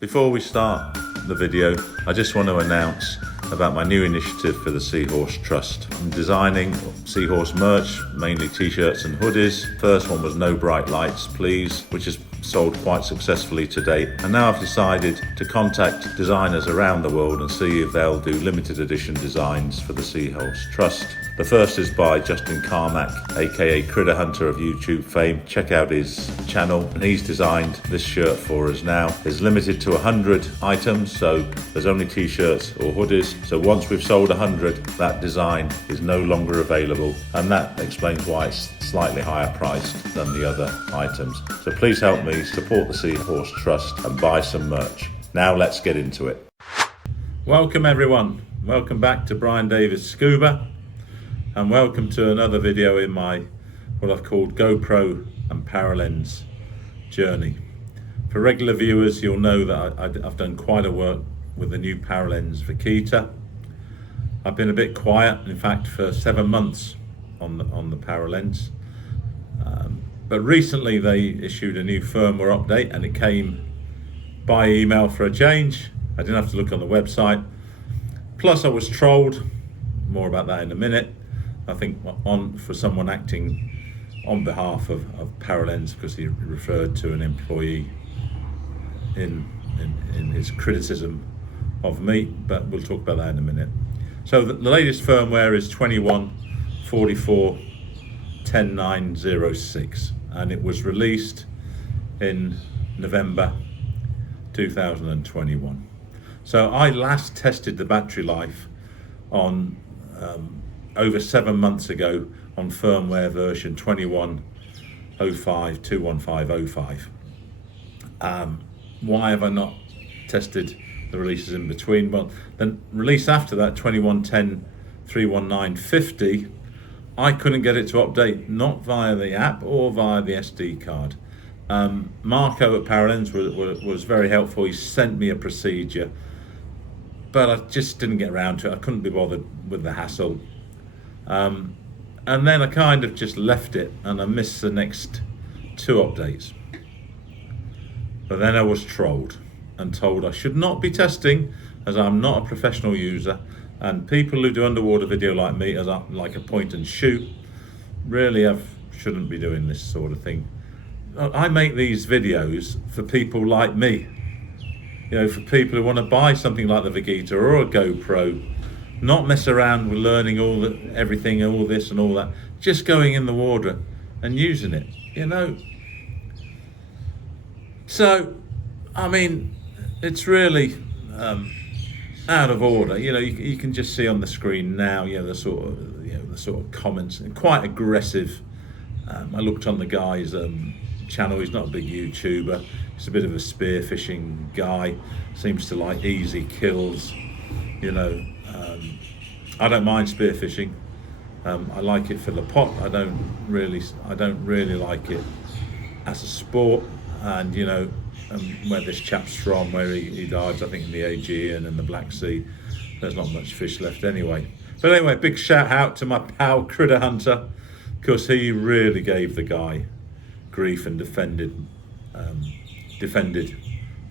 Before we start the video, I just want to announce about my new initiative for the Seahorse Trust. I'm designing Seahorse merch, mainly t-shirts and hoodies. First one was No Bright Lights Please, which has sold quite successfully to date. And now I've decided to contact designers around the world and see if they'll do limited edition designs for the Seahorse Trust. The first is by Justin Carmack, aka Critter Hunter of YouTube fame. Check out his channel, and he's designed this shirt for us now. It's limited to 100 items, so there's only t-shirts or hoodies. So once we've sold 100, that design is no longer available, and that explains why it's slightly higher priced than the other items. So please help me support the Seahorse Trust and buy some merch. Now let's get into it. Welcome everyone. Welcome back to Brian Davies Scuba, and welcome to another video in my what I've called GoPro and Paralenz journey. For regular viewers, you'll know that I've done quite a work with the new Paralenz Vaquita. I've been a bit quiet, in fact, for 7 months on the Paralenz. But recently they issued a new firmware update, and it came by email for a change. I didn't have to look on the website. Plus I was trolled, more about that in a minute. I think for someone acting on behalf of Paralenz, because he referred to an employee in his criticism of me, but we'll talk about that in a minute. So the latest firmware is 21.44.10.9.06, and it was released in November 2021. So I last tested the battery life on over 7 months ago on firmware version 21.05.215.05. Why have I not tested the releases in between? Well, the release after that, 21.10.319.50, I couldn't get it to update, not via the app or via the SD card. Marco at Paralenz was very helpful. He sent me a procedure, but I just didn't get around to it. I couldn't be bothered with the hassle. And then I kind of just left it, and I missed the next 2 updates. But then I was trolled and told I should not be testing, as I'm not a professional user, and people who do underwater video like me, as I like a point and shoot, really shouldn't be doing this sort of thing. I make these videos for people like me, for people who want to buy something like the Vaquita or a GoPro, not mess around with learning everything, all this and all that, just going in the water and using it, So, I mean, it's really out of order. You can just see on the screen now, the sort of comments, and quite aggressive. I looked on the guy's channel. He's not a big YouTuber. He's a bit of a spearfishing guy. Seems to like easy kills. I don't mind spearfishing. I like it for the pot. I don't really like it as a sport. And where this chap's from, where he dives, I think in the Aegean and the Black Sea, there's not much fish left anyway. But anyway, big shout out to my pal Critter Hunter, because he really gave the guy grief and defended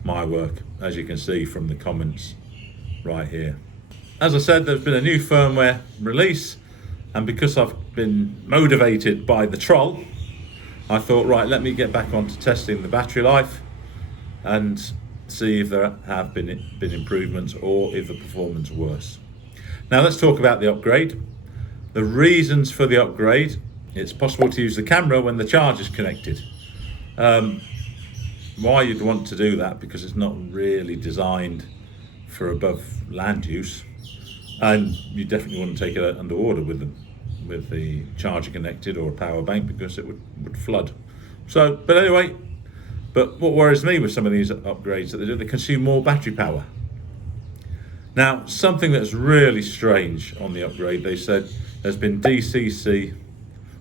my work, as you can see from the comments right here. As I said, there's been a new firmware release, and because I've been motivated by the troll, I thought, right, let me get back onto testing the battery life and see if there have been improvements or if the performance worse. Now let's talk about the upgrade. The reasons for the upgrade: it's possible to use the camera when the charge is connected. Why you'd want to do that, because it's not really designed for above land use, and you definitely wouldn't take it underwater with the charger connected or a power bank, because it would flood. So, but anyway, what worries me with some of these upgrades that they do, they consume more battery power. Now, something that's really strange on the upgrade, they said there's been DCC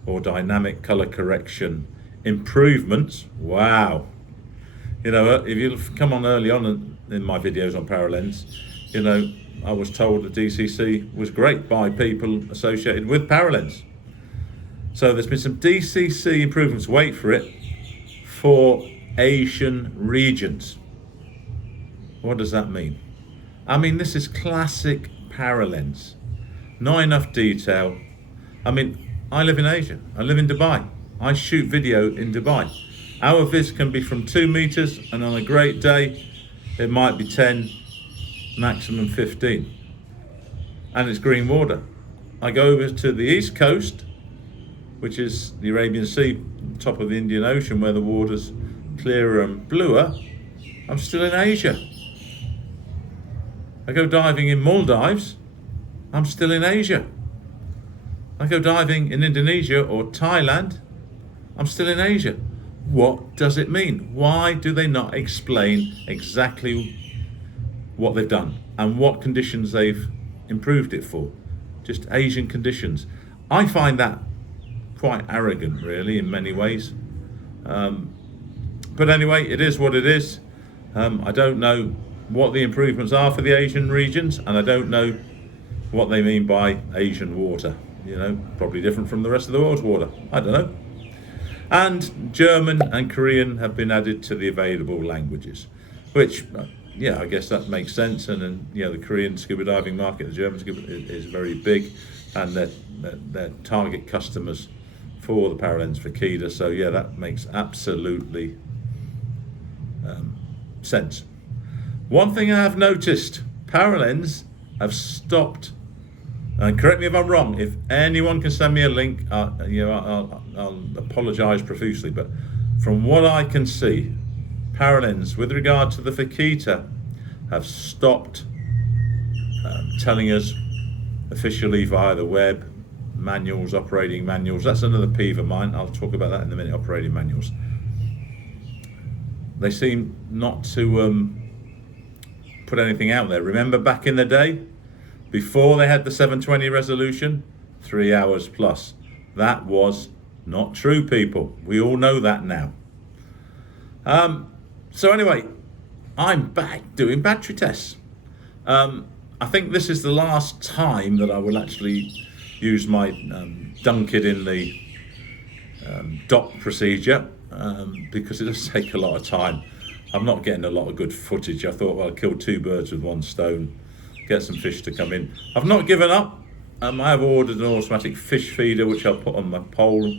or dynamic color correction improvements. Wow. If you've come on early on in my videos on Paralenz, I was told that DCC was great by people associated with Paralenz. So there's been some DCC improvements, wait for it, for Asian regions. What does that mean? I mean, this is classic Paralenz. Not enough detail. I mean, I live in Asia. I live in Dubai. I shoot video in Dubai. Our viz can be from 2 meters, and on a great day, it might be 10, maximum 15. And it's green water. I go over to the east coast, which is the Arabian Sea, top of the Indian Ocean, where the water's clearer and bluer. I'm still in Asia. I go diving in Maldives, I'm still in Asia. I go diving in Indonesia or Thailand, I'm still in Asia. What does it mean? Why do they not explain exactly what they've done and what conditions they've improved it for? Just Asian conditions. I find that quite arrogant, really, in many ways. But anyway, it is what it is. I don't know what the improvements are for the Asian regions, and I don't know what they mean by Asian water. You know, probably different from the rest of the world's water. I don't know. And German and Korean have been added to the available languages, which, yeah, I guess that makes sense. And then, you know, the Korean scuba diving market, the German scuba is very big, and they're target customers for the Paralenz Vaquita. So yeah, that makes absolutely sense. One thing I have noticed, Paralenz have stopped, and correct me if I'm wrong, if anyone can send me a link, I'll apologise profusely, but from what I can see, Paralenz, with regard to the Vaquita, have stopped telling us officially via the web, manuals, operating manuals. That's another peeve of mine. I'll talk about that in a minute, operating manuals. They seem not to put anything out there. Remember back in the day, before they had the 720 resolution, 3 hours plus. That was not true, people. We all know that now. So anyway, I'm back doing battery tests. I think this is the last time that I will actually use my dunk it in the dock procedure, because it does take a lot of time. I'm not getting a lot of good footage. I thought, well, I'll kill 2 birds with 1 stone, get some fish to come in. I've not given up. I have ordered an automatic fish feeder, which I'll put on my pole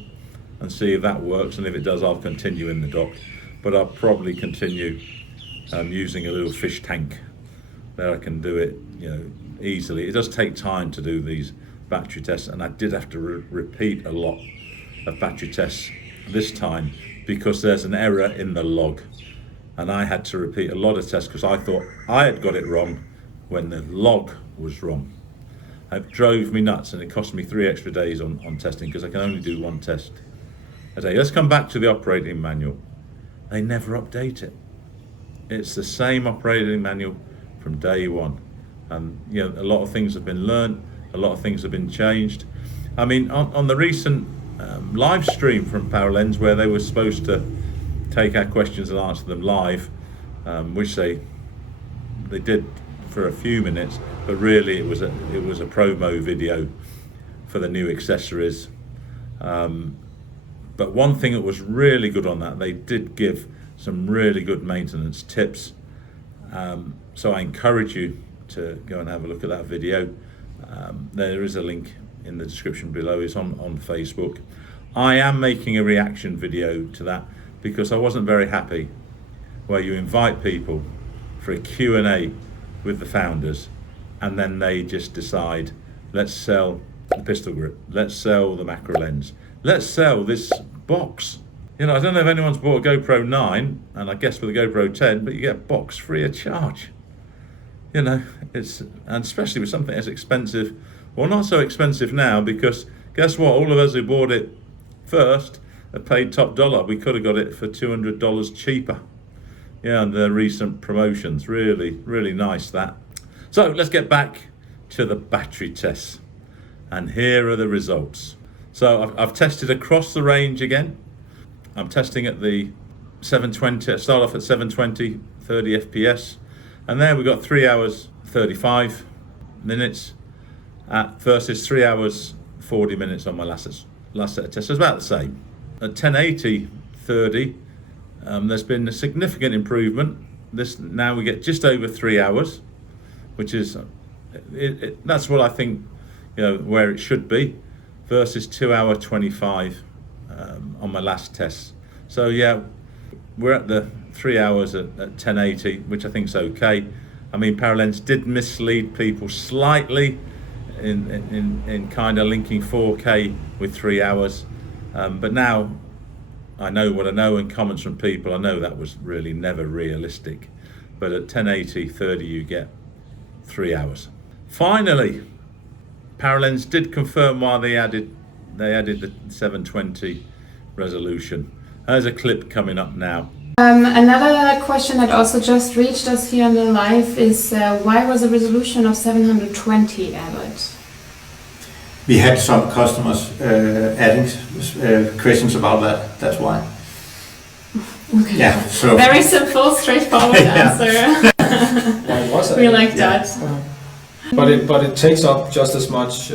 and see if that works, and if it does, I'll continue in the dock. But I'll probably continue using a little fish tank there. I can do it, you know, easily. It does take time to do these battery tests, and I did have to repeat a lot of battery tests this time because there's an error in the log, and I had to repeat a lot of tests because I thought I had got it wrong when the log was wrong. It drove me nuts, and it cost me 3 extra days on testing because I can only do 1 test a day. Let's come back to the operating manual. They never update it. It's the same operating manual from day one, and you know, a lot of things have been learned, a lot of things have been changed. I mean, on the recent live stream from Paralenz, where they were supposed to take our questions and answer them live, which they did for a few minutes, but really it was a promo video for the new accessories. But one thing that was really good on that, they did give some really good maintenance tips. So I encourage you to go and have a look at that video. There is a link in the description below. It's on Facebook. I am making a reaction video to that because I wasn't very happy where you invite people for a Q&A with the founders, and then they just decide, let's sell the pistol grip, let's sell the macro lens, let's sell this box. You know, I don't know if anyone's bought a GoPro 9, and I guess with a GoPro 10, but you get a box free of charge. You know, and especially with something as expensive, well, not so expensive now, because guess what? All of us who bought it first have paid top dollar. We could have got it for $200 cheaper. Yeah, and the recent promotions, really, really nice that. So let's get back to the battery tests, and here are the results. So I've tested across the range again. I'm testing at the 720, I start off at 720, 30 FPS, and there we got 3 hours, 35 minutes versus 3 hours, 40 minutes on my last set of tests. It's about the same. At 1080, 30, there's been a significant improvement this now we get just over 3 hours, which is that's what I think, where it should be, versus 2 hour 25 on my last test. So yeah, we're at the 3 hours at 1080, which I think is okay. I mean, Paralenz did mislead people slightly in kind of linking 4K with 3 hours, but now I know what I know, and comments from people, I know that was really never realistic. But at 1080 30 you get 3 hours. Finally, Paralenz did confirm why they added the 720 resolution. There's a clip coming up now. Another question that also just reached us here on the live is why was the resolution of 720 added? We had some customers adding questions about that. That's why. Okay. Yeah. So very simple, straightforward answer. Why was We like that. But it takes up just as much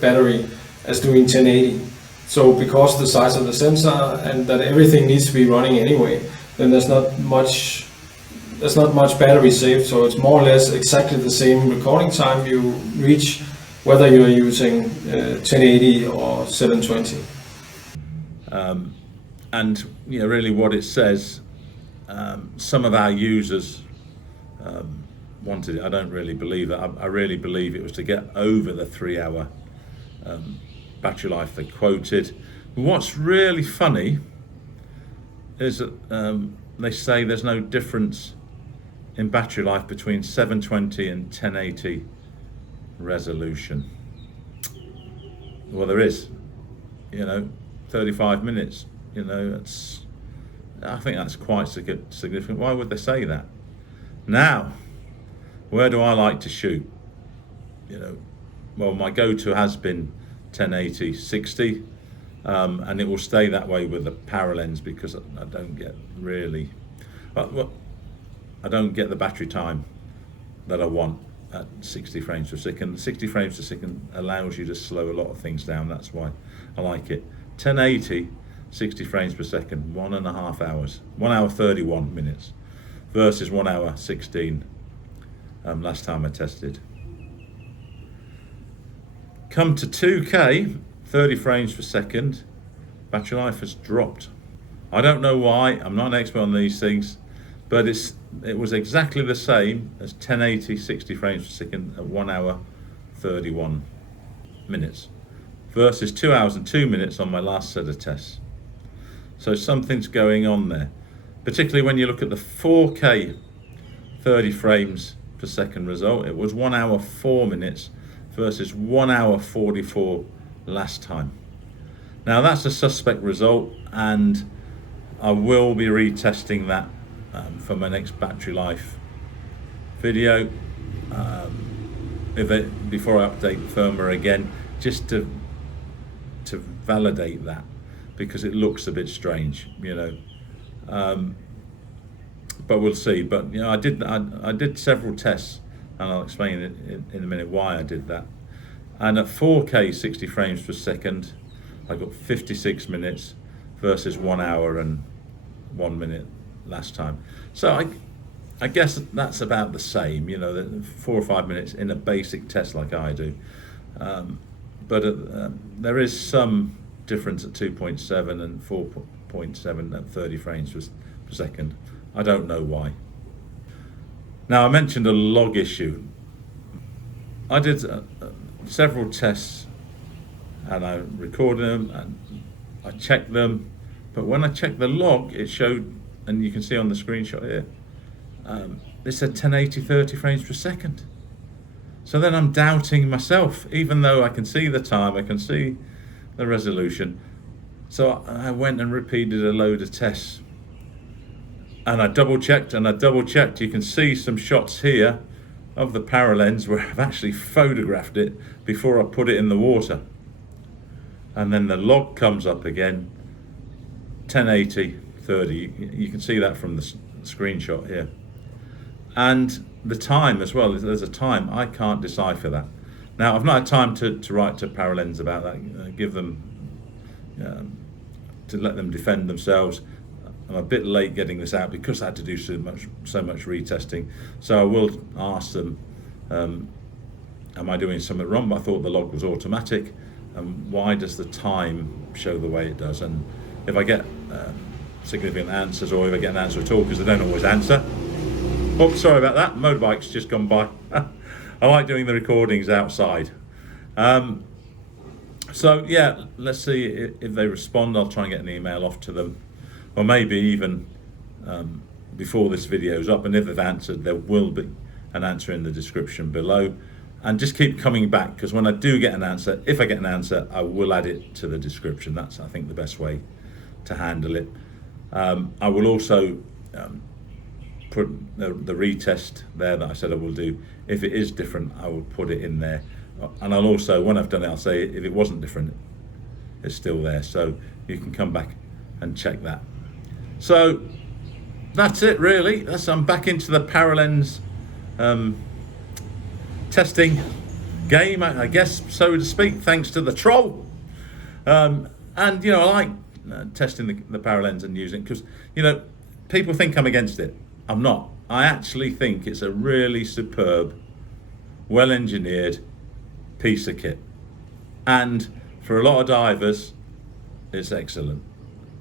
battery as doing 1080. So because of the size of the sensor and that everything needs to be running anyway, then there's not much battery saved. So it's more or less exactly the same recording time you reach, whether you're using 1080 or 720. And really what it says, some of our users wanted it. I don't really believe it. I really believe it was to get over the 3 hour battery life they quoted. What's really funny is that they say there's no difference in battery life between 720 and 1080 resolution. Well, there is, 35 minutes, I think that's quite significant. Why would they say that? Now, where do I like to shoot? Well, my go-to has been 1080 60, and it will stay that way with the Paralenz because I don't get really, I don't get the battery time that I want at 60 frames per second. 60 frames per second allows you to slow a lot of things down. That's why I like it. 1080 60 frames per second, 1.5 hours, 1 hour 31 minutes versus 1 hour 16 last time I tested. Come to 2K 30 frames per second, battery life has dropped. I don't know why, I'm not an expert on these things, but it was exactly the same as 1080 60 frames per second at 1 hour 31 minutes versus 2 hours and 2 minutes on my last set of tests. So something's going on there, particularly when you look at the 4K 30 frames per second result. It was 1 hour 4 minutes versus 1 hour 44 last time. Now that's a suspect result, and I will be retesting that for my next battery life video before I update firmware again, just to validate that, because it looks a bit strange, but we'll see. But I did several tests, and I'll explain it in a minute why I did that. And at 4K 60 frames per second, I got 56 minutes versus 1 hour and 1 minute last time. So I guess that's about the same, 4 or 5 minutes in a basic test like I do. But there is some difference at 2.7 and 4.7 at 30 frames per second. I don't know why. Now, I mentioned a log issue. I did several tests, and I recorded them and I checked them, but when I checked the log, it showed, and you can see on the screenshot here, it said 1080 30 frames per second. So then I'm doubting myself, even though I can see the time, I can see the resolution. So I went and repeated a load of tests, and I double checked and I double checked. You can see some shots here of the Paralenz where I've actually photographed it before I put it in the water. And then the log comes up again, 1080 30. You can see that from the screenshot here. And the time as well, there's a time, I can't decipher that. Now, I've not had time to write to Paralenz about that, give them, to let them defend themselves. I'm a bit late getting this out because I had to do so much retesting. So I will ask them, am I doing something wrong? But I thought the log was automatic. And why does the time show the way it does? And if I get significant answers, or if I get an answer at all, because they don't always answer. Oh, sorry about that. Motorbike's just gone by. I like doing the recordings outside. So yeah, let's see if they respond. I'll try and get an email off to them, or maybe even before this video's up. And if they've answered, there will be an answer in the description below. And just keep coming back, because when I do get an answer, if I get an answer, I will add it to the description. That's, I think, the best way to handle it. I will also put the retest there that I said I will do. If it is different, I will put it in there. And I'll also, when I've done it, I'll say if it wasn't different, it's still there. So you can come back and check that. So that's it, really. I'm back into the Paralenz testing game, I guess, so to speak, thanks to the troll. And you know, I like testing the Paralenz and using it, because you know, people think I'm against it. I'm not. I actually think it's a really superb, well engineered piece of kit, and for a lot of divers it's excellent.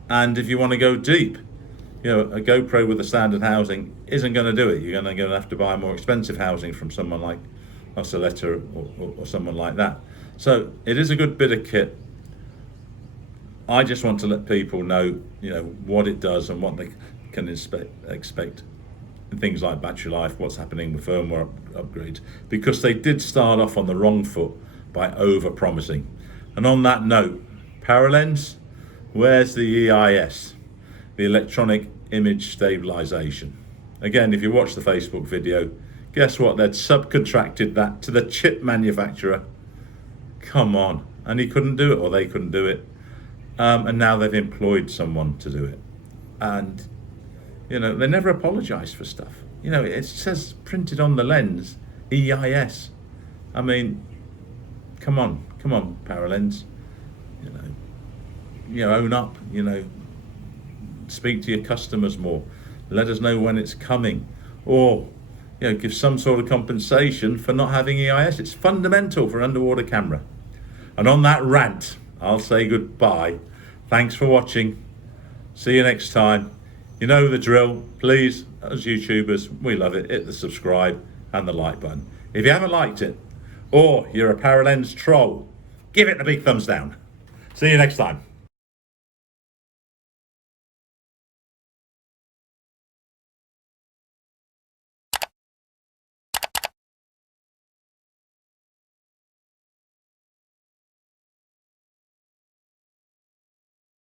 And if you want to go deep, you know, a GoPro with a standard housing isn't going to do it. You're going to have to buy more expensive housing from someone like a Soletta or someone like that. So it is a good bit of kit. I just want to let people know, you know, what it does and what they can expect. Things like battery life, what's happening with firmware upgrades, because they did start off on the wrong foot by over-promising. And on that note, Paralenz, where's the EIS, the electronic image stabilization? Again, if you watch the Facebook video, guess what? They'd subcontracted that to the chip manufacturer. Come on. And he couldn't do it, or they couldn't do it. And now they've employed someone to do it. And you know, they never apologize for stuff. You know, it says printed on the lens, EIS. I mean, come on, Paralenz. You know, own up. You know, speak to your customers more. Let us know when it's coming, or you know, give some sort of compensation for not having EIS. It's fundamental for an underwater camera. And on that rant, I'll say goodbye. Thanks for watching. See you next time. You know the drill. Please, as YouTubers, we love it. Hit the subscribe and the like button. If you haven't liked it, or you're a Paralenz troll, give it a big thumbs down. See you next time.